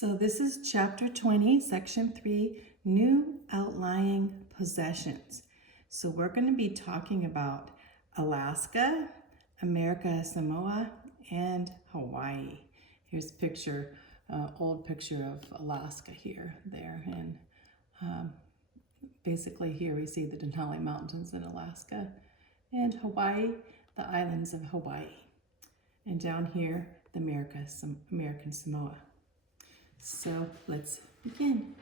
So this is chapter 20, section 3, new outlying possessions. So we're going to be talking about Alaska, America Samoa, and Hawaii. Here's a picture, old picture of Alaska there. And basically here we see the Denali Mountains in Alaska, and Hawaii, the islands of Hawaii. And down here, the American Samoa. So let's begin.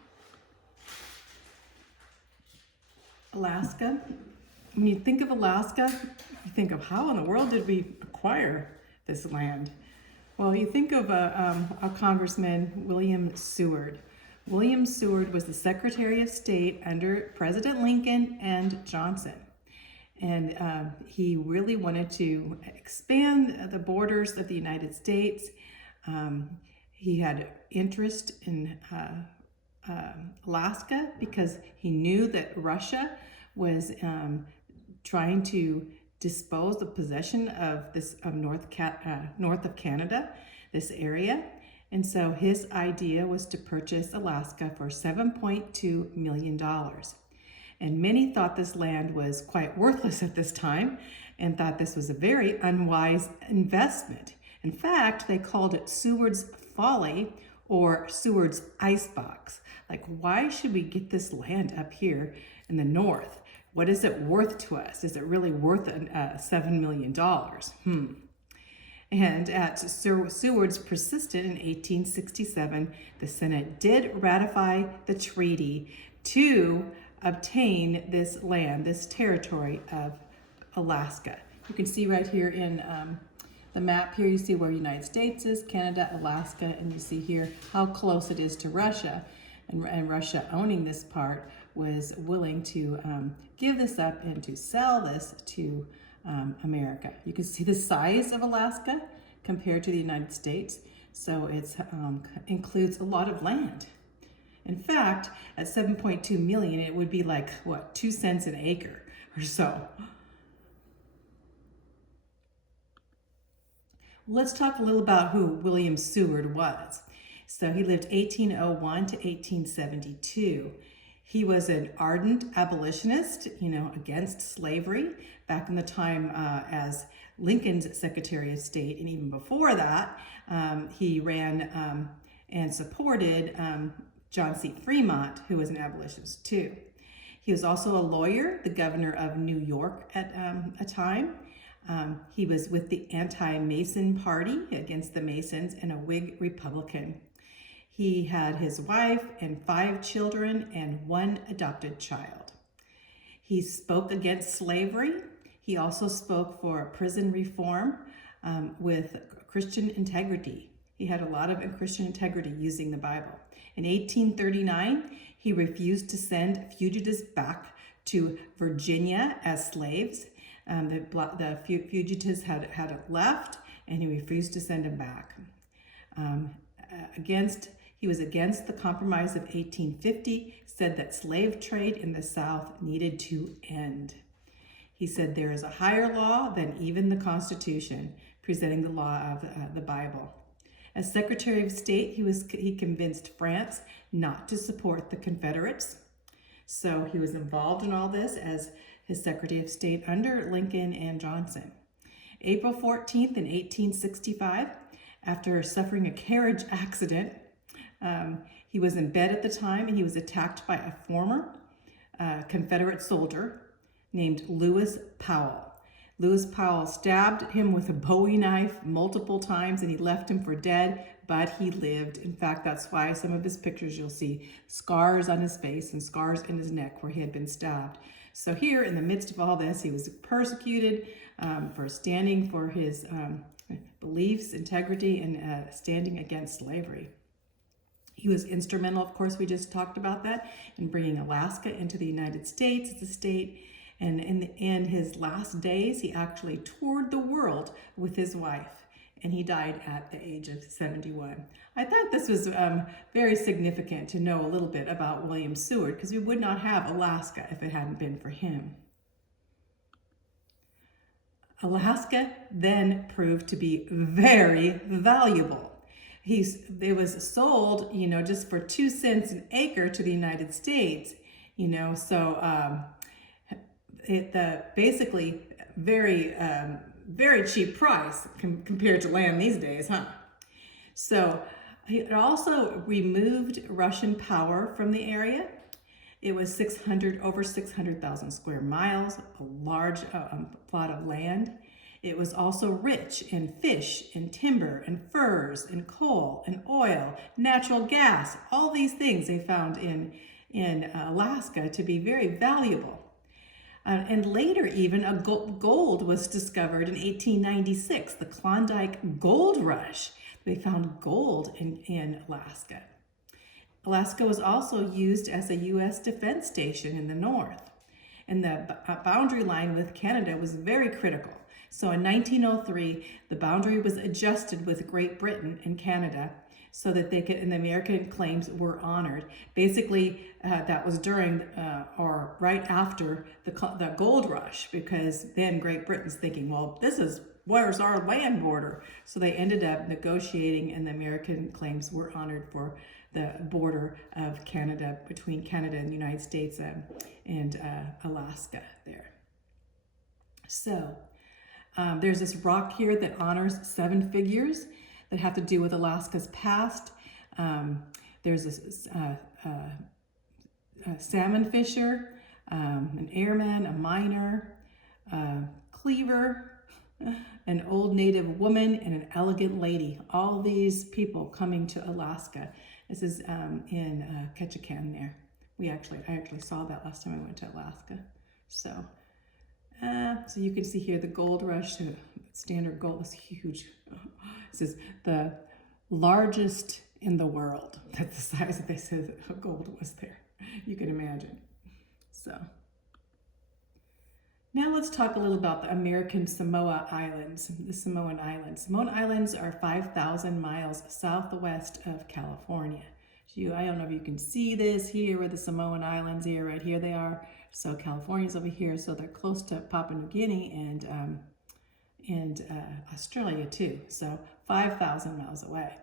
Alaska. When you think of Alaska, you think of how in the world did we acquire this land? Well, you think of a Congressman, William Seward. William Seward was the Secretary of State under President Lincoln and Johnson. And he really wanted to expand the borders of the United States. He had interest in Alaska because he knew that Russia was trying to dispose the possession of north of Canada, this area. And so his idea was to purchase Alaska for $7.2 million. And many thought this land was quite worthless at this time and thought this was a very unwise investment. In fact, they called it Seward's Folly or Seward's Icebox. Like, why should we get this land up here in the north? What is it worth to us? Is it really worth $7 million? And at Seward's persisted in 1867, the Senate did ratify the treaty to obtain this land, this territory of Alaska. You can see right here in the map here, you see where the United States is, Canada, Alaska, and you see here how close it is to Russia. And Russia, owning this part, was willing to give this up and to sell this to America. You can see the size of Alaska compared to the United States. So it includes a lot of land. In fact, at 7.2 million, it would be like, what, 2 cents an acre or so. Let's talk a little about who William Seward was. So he lived 1801 to 1872. He was an ardent abolitionist, against slavery back in the time as Lincoln's Secretary of State. And even before that, he ran and supported John C. Fremont, who was an abolitionist too. He was also a lawyer, the governor of New York at a time. He was with the anti-Mason party against the Masons and a Whig Republican. He had his wife and 5 children and 1 adopted child. He spoke against slavery. He also spoke for prison reform with Christian integrity. He had a lot of Christian integrity using the Bible. In 1839, he refused to send fugitives back to Virginia as slaves. The fugitives had left, and he refused to send them back. He was against the Compromise of 1850, said that slave trade in the South needed to end. He said there is a higher law than even the Constitution, presenting the law of the Bible. As Secretary of State, he convinced France not to support the Confederates. So he was involved in all this as his Secretary of State under Lincoln and Johnson. April 14th in 1865, after suffering a carriage accident, he was in bed at the time and he was attacked by a former Confederate soldier named Lewis Powell. Lewis Powell stabbed him with a Bowie knife multiple times and he left him for dead, but he lived. In fact, that's why some of his pictures you'll see scars on his face and scars in his neck where he had been stabbed. So here in the midst of all this, he was persecuted for standing for his beliefs, integrity, and standing against slavery. He was instrumental, of course, we just talked about that, in bringing Alaska into the United States as a state. And in his last days, he actually toured the world with his wife, and he died at the age of 71. I thought this was very significant to know a little bit about William Seward, because we would not have Alaska if it hadn't been for him. Alaska then proved to be very valuable. it was sold, just for 2 cents an acre to the United States, so basically very cheap price compared to land these days, huh? So it also removed Russian power from the area. It was over 600,000 square miles, a large plot of land. It was also rich in fish, and timber, and furs, and coal, and oil, natural gas. All these things they found in Alaska to be very valuable. And later even gold was discovered in 1896, the Klondike Gold Rush. They found gold in Alaska. Alaska was also used as a U.S. defense station in the north. And the boundary line with Canada was very critical. So in 1903, the boundary was adjusted with Great Britain and Canada so that and the American claims were honored. Basically, that was during or right after the gold rush, because then Great Britain's thinking, well, where's our land border? So they ended up negotiating, and the American claims were honored for the border of Canada, between Canada and the United States and Alaska there. So there's this rock here that honors 7 figures that have to do with Alaska's past. There's a salmon fisher, an airman, a miner, a cleaver, an old native woman, and an elegant lady. All these people coming to Alaska. This is in Ketchikan there. I actually saw that last time I went to Alaska. So you can see here the gold rush. Standard gold is huge. This is the largest in the world. That's the size that they said gold was there. You can imagine. So now let's talk a little about the American Samoa Islands, the Samoan Islands. Samoan Islands are 5,000 miles southwest of California. I don't know if you can see this here with the Samoan Islands here, right here they are. So California's over here, so they're close to Papua New Guinea and Australia too. So 5,000 miles away.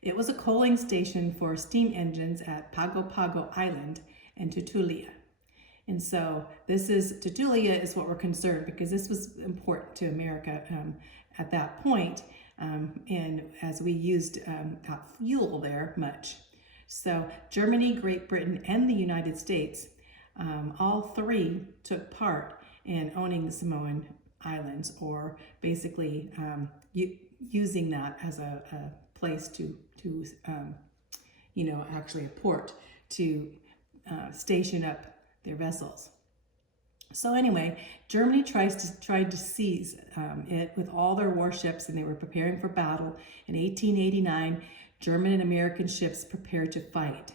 It was a coaling station for steam engines at Pago Pago Island and Tutuila. And so Tutuila is what we're concerned, because this was important to America at that point, and as we used fuel there much. So Germany, Great Britain, and the United States, all three took part in owning the Samoan Islands, or basically using that as a place to actually a port to station up their vessels. So anyway, Germany tried to seize it with all their warships, and they were preparing for battle. In 1889, German and American ships prepared to fight.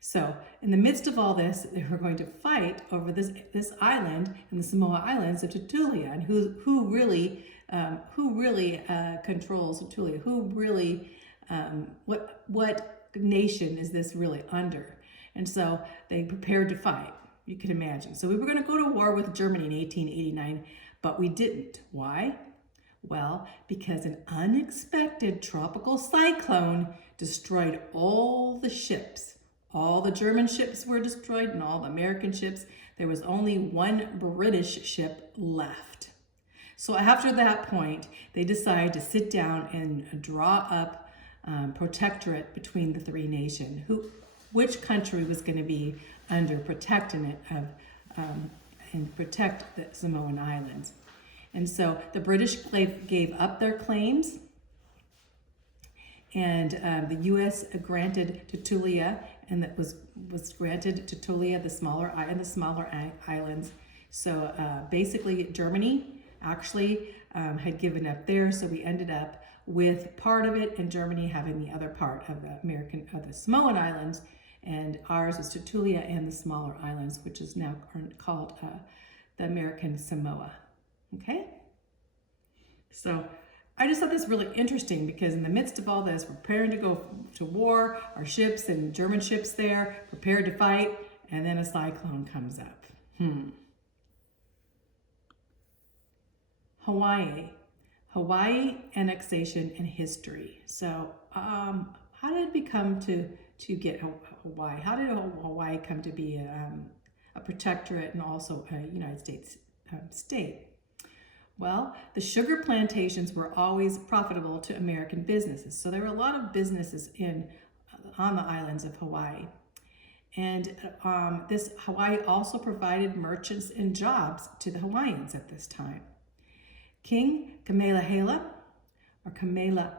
So in the midst of all this, they were going to fight over this island and the Samoa Islands of Tutuila, and who really controls Tutuila? Who really what nation is this really under? And so they prepared to fight. You can imagine. So we were going to go to war with Germany in 1889, but we didn't. Why? Well, because an unexpected tropical cyclone destroyed all the ships. All the German ships were destroyed and all the American ships. There was only one British ship left. So after that point, they decided to sit down and draw up protectorate between the three nations. Which country was going to be under protectorate of and protect the Samoan Islands. And so the British gave up their claims, and the U.S. granted Tutuila, and that was granted Tutuila, the smaller islands. So basically, Germany actually had given up there, so we ended up with part of it, and Germany having the other part of the Samoan Islands, and ours is Tutuila and the smaller islands, which is now called the American Samoa. Okay? So I just thought this really interesting, because in the midst of all this, we're preparing to go to war, our ships and German ships there, prepared to fight, and then a cyclone comes up. Hawaii. Hawaii annexation and history. So, how did it become to get Hawaii? How did Hawaii come to be a protectorate and also a United States state? Well, the sugar plantations were always profitable to American businesses. So there were a lot of businesses on the islands of Hawaii. And this Hawaii also provided merchants and jobs to the Hawaiians at this time. King Kamehameha, or Kamehameha,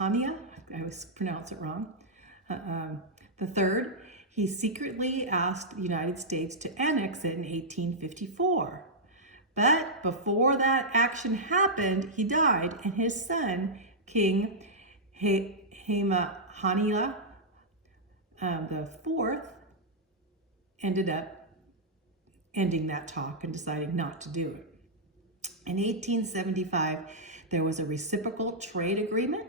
I always pronounce it wrong, the third, he secretly asked the United States to annex it in 1854. But before that action happened, he died, and his son, King Kamehameha the fourth, ended up ending that talk and deciding not to do it. In 1875, there was a reciprocal trade agreement,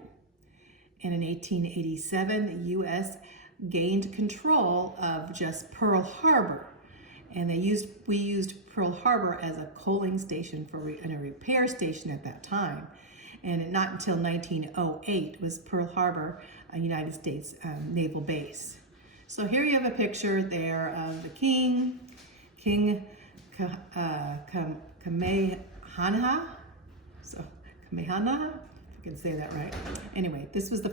and in 1887, the U.S. gained control of just Pearl Harbor. And we used Pearl Harbor as a coaling station and a repair station at that time. And not until 1908 was Pearl Harbor a United States naval base. So here you have a picture there of the King Kamehameha. So Kamehameha, if I can say that right. Anyway, this was the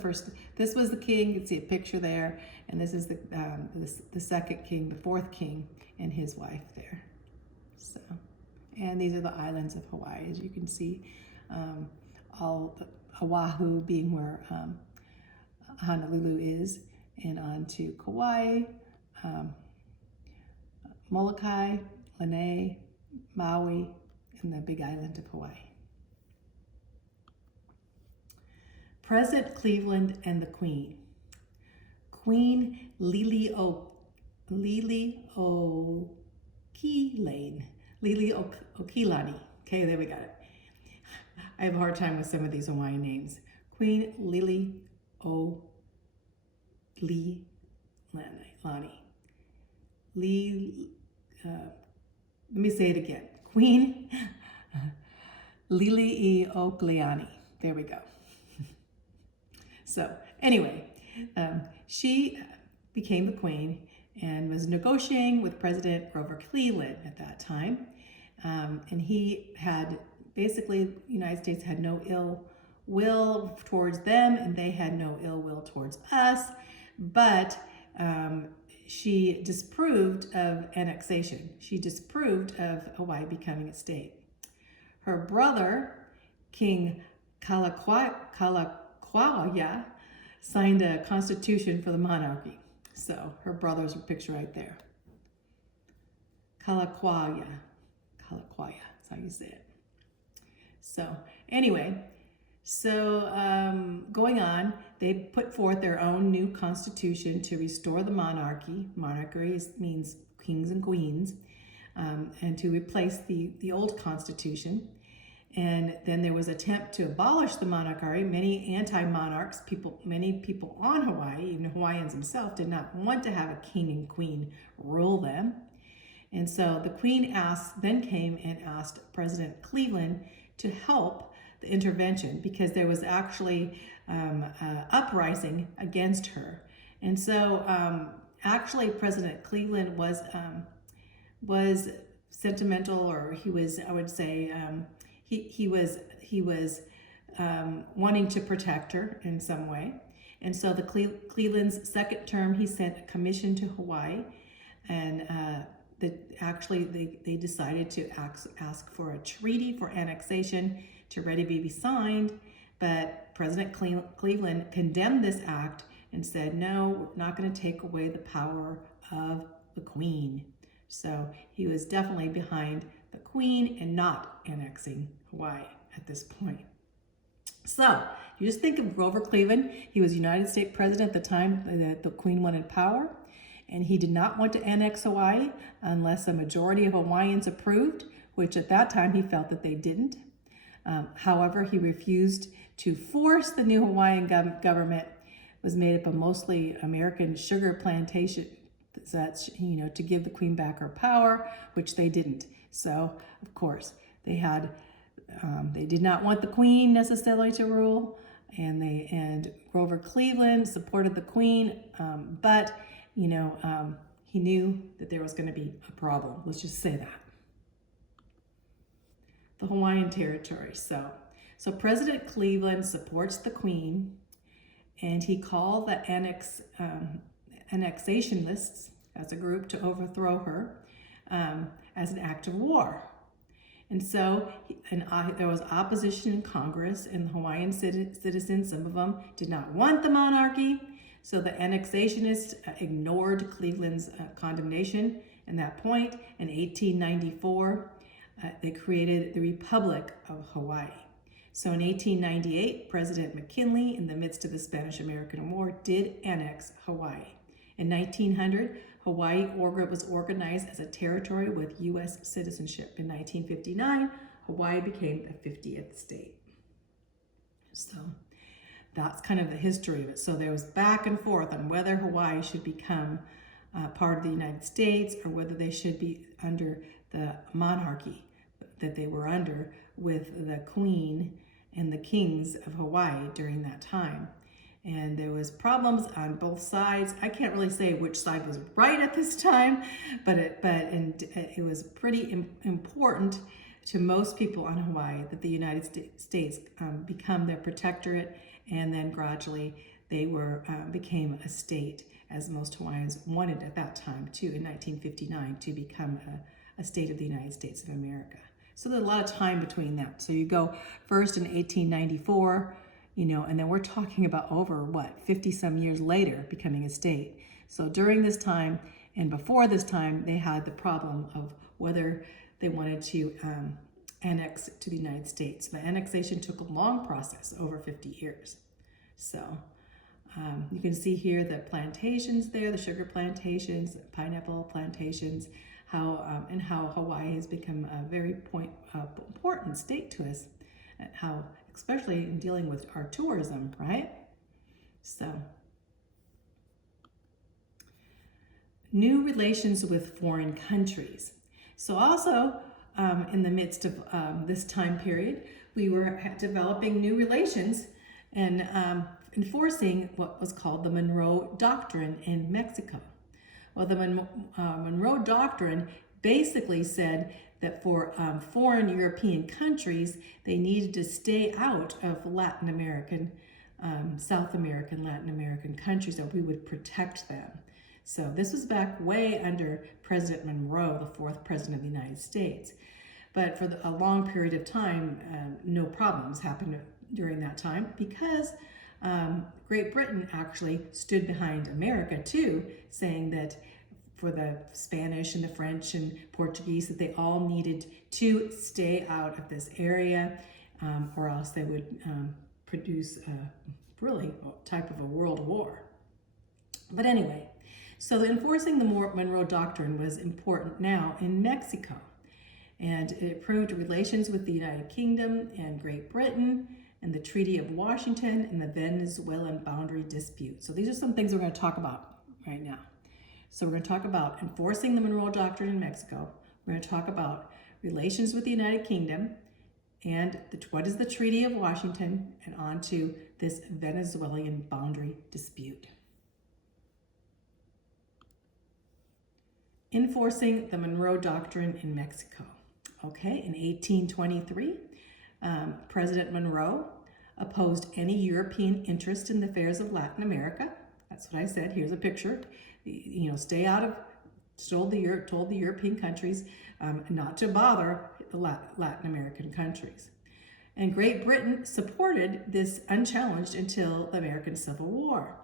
king. You can see a picture there, and this is the second king, the fourth king, and his wife there. So, and these are the islands of Hawaii, as you can see. All Oahu being where Honolulu is, and on to Kauai, Molokai, Lanai, Maui, and the big island of Hawaii. President Cleveland and the Queen. Queen Liliuokalani. Okay, there we got it. I have a hard time with some of these Hawaiian names. Queen Liliuokalani. Let me say it again. Queen Liliuokalani. There we go. So anyway, she became the queen and was negotiating with President Grover Cleveland at that time. And he had basically, the United States had no ill will towards them, and they had no ill will towards us. But she disapproved of annexation. She disapproved of Hawaii becoming a state. Her brother, King Kalakaua, signed a constitution for the monarchy. So her brother's picture right there. Kalakaua, that's how you say it. So anyway, going on, they put forth their own new constitution to restore the monarchy. Monarchy means kings and queens, and to replace the old constitution. And then there was an attempt to abolish the monarchy. Many anti-monarchs, many people on Hawaii, even Hawaiians themselves, did not want to have a king and queen rule them. And so the queen then came and asked President Cleveland to help the intervention, because there was actually uprising against her. And so actually President Cleveland was sentimental, or he was, I would say, he was wanting to protect her in some way. And so the Cleveland's second term, he sent a commission to Hawaii, and they decided to ask for a treaty for annexation to ready to be signed. But President Cleveland condemned this act and said, no, we're not going to take away the power of the Queen. So he was definitely behind the Queen and not annexing Hawaii at this point. So you just think of Grover Cleveland. He was United States president at the time that the Queen wanted power, and he did not want to annex Hawaii unless a majority of Hawaiians approved, which at that time he felt that they didn't. However, he refused to force the new Hawaiian government. Was made up of mostly American sugar plantation, to give the Queen back her power, which they didn't. So, of course, they had They did not want the Queen necessarily to rule, and Grover Cleveland supported the Queen, but he knew that there was going to be a problem. Let's just say that. The Hawaiian Territory. So President Cleveland supports the Queen, and he called the annexationists as a group to overthrow her as an act of war. And so there was opposition in Congress, and the Hawaiian citizens, some of them, did not want the monarchy. So the annexationists ignored Cleveland's condemnation. At that point, in 1894, they created the Republic of Hawaii. So in 1898, President McKinley, in the midst of the Spanish-American War, did annex Hawaii. In 1900, Hawaii was organized as a territory with U.S. citizenship. In 1959, Hawaii became the 50th state. So that's kind of the history of it. So there was back and forth on whether Hawaii should become part of the United States or whether they should be under the monarchy that they were under with the Queen and the kings of Hawaii during that time. And there was problems on both sides. I can't really say which side was right at this time, but it was pretty important to most people on Hawaii that the United States become their protectorate, and then gradually they became a state, as most Hawaiians wanted at that time too, in 1959, to become a state of the United States of America. So there's a lot of time between that. So you go first in 1894, and then we're talking about over 50 some years later becoming a state. So during this time and before this time, they had the problem of whether they wanted to annex to the United States. The annexation took a long process, over 50 years. So you can see here the plantations there, the sugar plantations, pineapple plantations, how Hawaii has become a very important state to us, and how, especially in dealing with our tourism, right? So, new relations with foreign countries. So also, in the midst of this time period, we were developing new relations and enforcing what was called the Monroe Doctrine in Mexico. Well, the Monroe Doctrine basically said that for foreign European countries, they needed to stay out of Latin American, South American, Latin American countries, that we would protect them. So this was back way under President Monroe, the fourth president of the United States. But for a long period of time, no problems happened during that time, because Great Britain actually stood behind America too, saying that for the Spanish and the French and Portuguese, that they all needed to stay out of this area, or else they would produce really a type of a world war. But anyway, so enforcing the Monroe Doctrine was important now in Mexico. And it approved relations with the United Kingdom and Great Britain, and the Treaty of Washington, and the Venezuelan boundary dispute. So these are some things we're going to talk about right now. So we're going to talk about enforcing the Monroe Doctrine in Mexico. We're going to talk about relations with the United Kingdom, and what is the Treaty of Washington, and on to this Venezuelan boundary dispute. Enforcing the Monroe Doctrine in Mexico. Okay, in 1823, President Monroe opposed any European interest in the affairs of Latin America. That's what I said. Here's a picture. Stay out of, told the European countries not to bother the Latin American countries. And Great Britain supported this unchallenged until the American Civil War,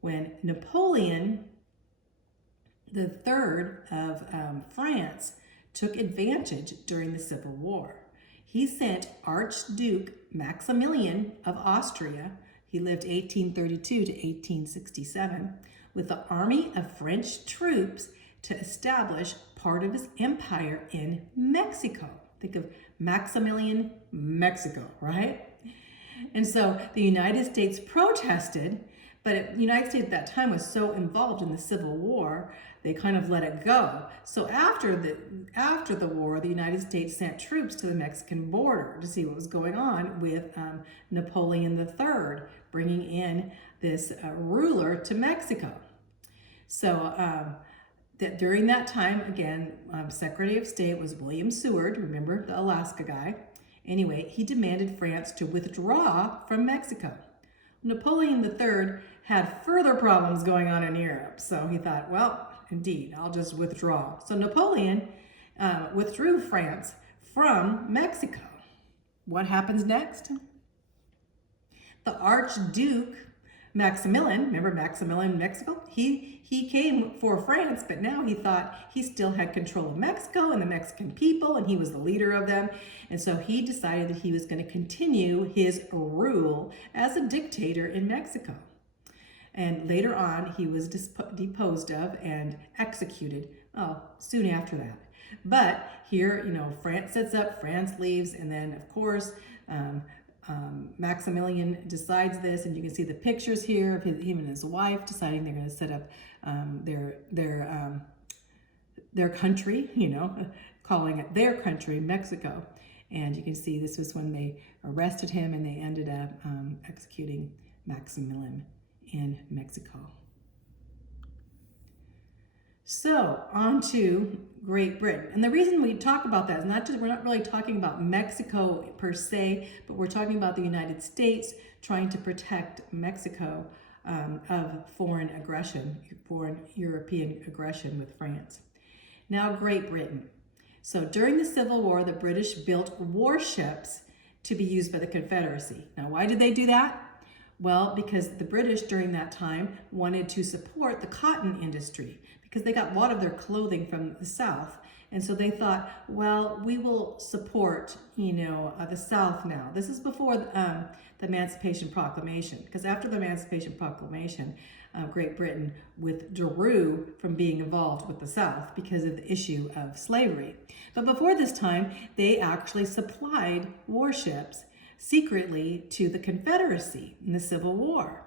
when Napoleon III of France took advantage during the Civil War. He sent Archduke Maximilian of Austria, he lived 1832 to 1867, with an army of French troops to establish part of his empire in Mexico. Think of Maximilian, Mexico, right? And so the United States protested, But the United States at that time was so involved in the Civil War, they kind of let it go. So after the war, the United States sent troops to the Mexican border to see what was going on with Napoleon III, bringing in this ruler to Mexico. So that during that time, again, Secretary of State was William Seward, remember the Alaska guy. Anyway, he demanded France to withdraw from Mexico. Napoleon III had further problems going on in Europe, so he thought, well, indeed, I'll just withdraw. So Napoleon withdrew France from Mexico. What happens next? The Archduke Maximilian, remember Maximilian in Mexico? He came for France, but now he thought he still had control of Mexico and the Mexican people, and he was the leader of them. And so he decided that he was going to continue his rule as a dictator in Mexico. And later on, he was deposed of and executed soon after that. But here, France sets up, France leaves, and then, of course, Maximilian decides this, and you can see the pictures here of him and his wife deciding they're going to set up their country, calling it their country, Mexico. And you can see this was when they arrested him, and they ended up executing Maximilian in Mexico. So on to Great Britain. And the reason we talk about that is we're not really talking about Mexico per se, but we're talking about the United States trying to protect Mexico of foreign European aggression with France. Now, Great Britain. So during the Civil War, the British built warships to be used by the Confederacy. Now, why did they do that? Well, because the British during that time wanted to support the cotton industry because they got a lot of their clothing from the South. And so they thought, well, we will support, the South now. This is before the Emancipation Proclamation, because after the Emancipation Proclamation, Great Britain withdrew from being involved with the South because of the issue of slavery. But before this time, they actually supplied warships secretly to the Confederacy in the Civil War.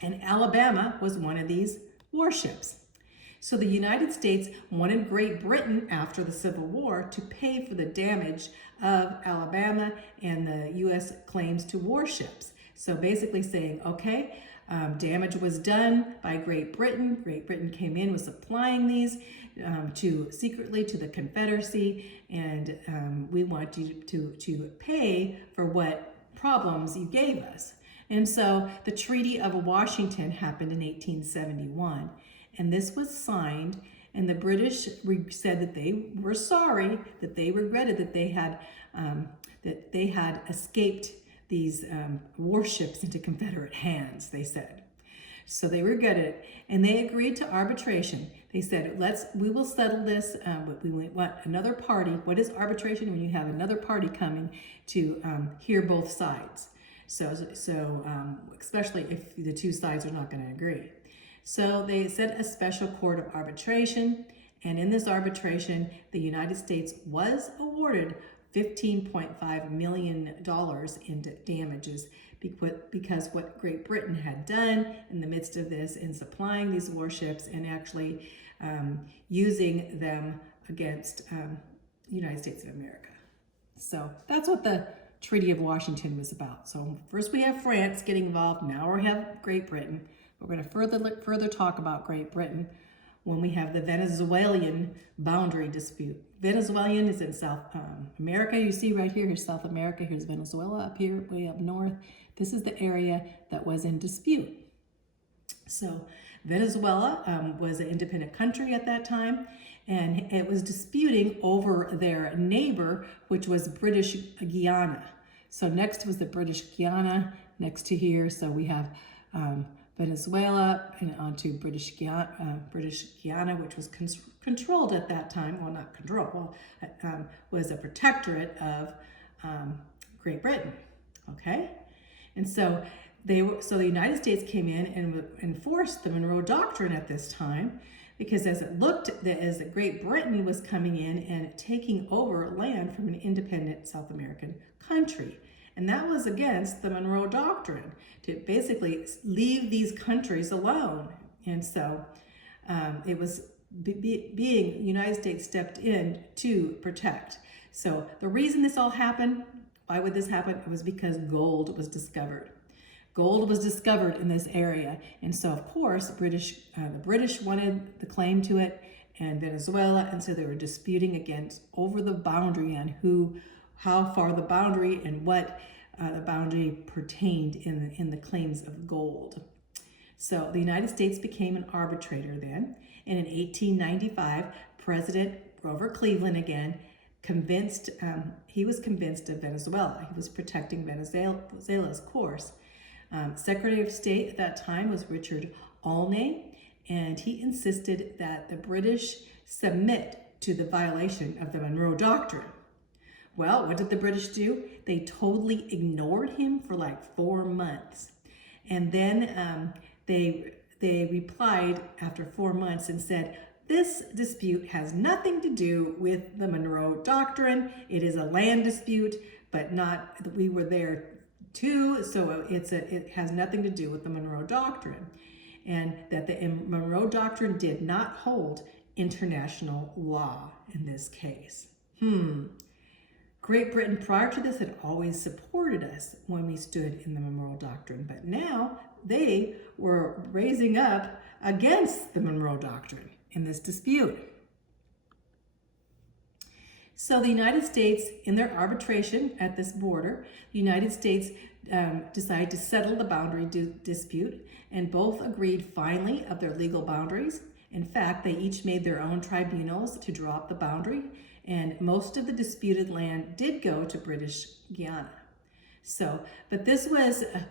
And Alabama was one of these warships. So the United States wanted Great Britain after the Civil War to pay for the damage of Alabama and the U.S. claims to warships. So basically saying, okay, damage was done by Great Britain. Great Britain came in, was supplying these secretly to the Confederacy, and we want you to pay for what problems you gave us. And so the Treaty of Washington happened in 1871, and this was signed, and the British said that they were sorry, that they regretted that they had escaped these warships into Confederate hands, they said. So they regretted it, and they agreed to arbitration. They said, we will settle this, but we want another party. What is arbitration? When you have another party coming to hear both sides. So especially if the two sides are not going to agree. So they set a special court of arbitration, and in this arbitration, the United States was awarded $15.5 million in damages because what Great Britain had done in the midst of this in supplying these warships and actually using them against the United States of America. So that's what the Treaty of Washington was about. So first we have France getting involved, now we have Great Britain. We're going to further talk about Great Britain when we have the Venezuelan boundary dispute. Venezuelan is in South America. You see right here, here's South America. Here's Venezuela up here, way up north. This is the area that was in dispute. So Venezuela was an independent country at that time, and it was disputing over their neighbor, which was British Guiana. So next was the British Guiana, next to here. So we have Venezuela and onto British Guiana, which was controlled at that time. Well, not controlled. Well, was a protectorate of Great Britain. Okay, and so the United States came in and enforced the Monroe Doctrine at this time, because as Great Britain was coming in and taking over land from an independent South American country. And that was against the Monroe Doctrine, to basically leave these countries alone. And so it was being United States stepped in to protect. So the reason this all happened, why would this happen? It was because gold was discovered. Gold was discovered in this area, and so of course the British wanted the claim to it, and Venezuela, and so they were disputing against over the boundary on how far the boundary and what the boundary pertained in the claims of gold. So the United States became an arbitrator then, and in 1895, President Grover Cleveland again he was convinced of Venezuela. He was protecting Venezuela's course. Secretary of State at that time was Richard Olney, and he insisted that the British submit to the violation of the Monroe Doctrine. Well, what did the British do? They totally ignored him for like 4 months. And then they replied after 4 months and said, this dispute has nothing to do with the Monroe Doctrine. It is a land dispute, but we were there too, so it has nothing to do with the Monroe Doctrine. And that the Monroe Doctrine did not hold international law in this case. Great Britain prior to this had always supported us when we stood in the Monroe Doctrine, but now they were raising up against the Monroe Doctrine in this dispute. So the United States, in their arbitration at this border, the United States decided to settle the boundary dispute, and both agreed finally of their legal boundaries. In fact, they each made their own tribunals to draw up the boundary, and most of the disputed land did go to British Guiana. So, but this was a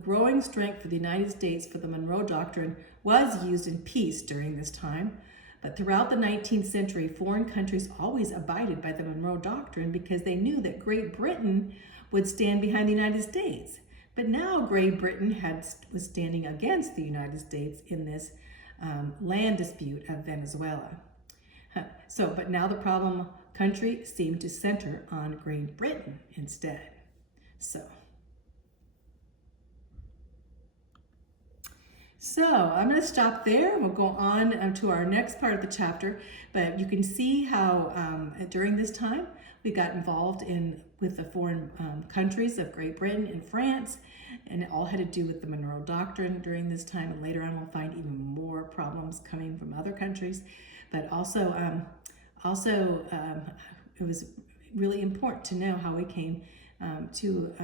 growing strength for the United States, for the Monroe Doctrine was used in peace during this time. But throughout the 19th century, foreign countries always abided by the Monroe Doctrine because they knew that Great Britain would stand behind the United States. But now Great Britain was standing against the United States in this land dispute of Venezuela. But now the problem country seemed to center on Great Britain instead. So I'm going to stop there. We'll go on to our next part of the chapter, but you can see how during this time we got involved with the foreign countries of Great Britain and France, and it all had to do with the Monroe Doctrine during this time, and later on we'll find even more problems coming from other countries. But also it was really important to know how we came to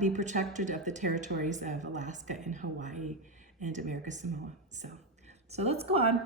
be protected of the territories of Alaska and Hawaii and America Samoa. So let's go on.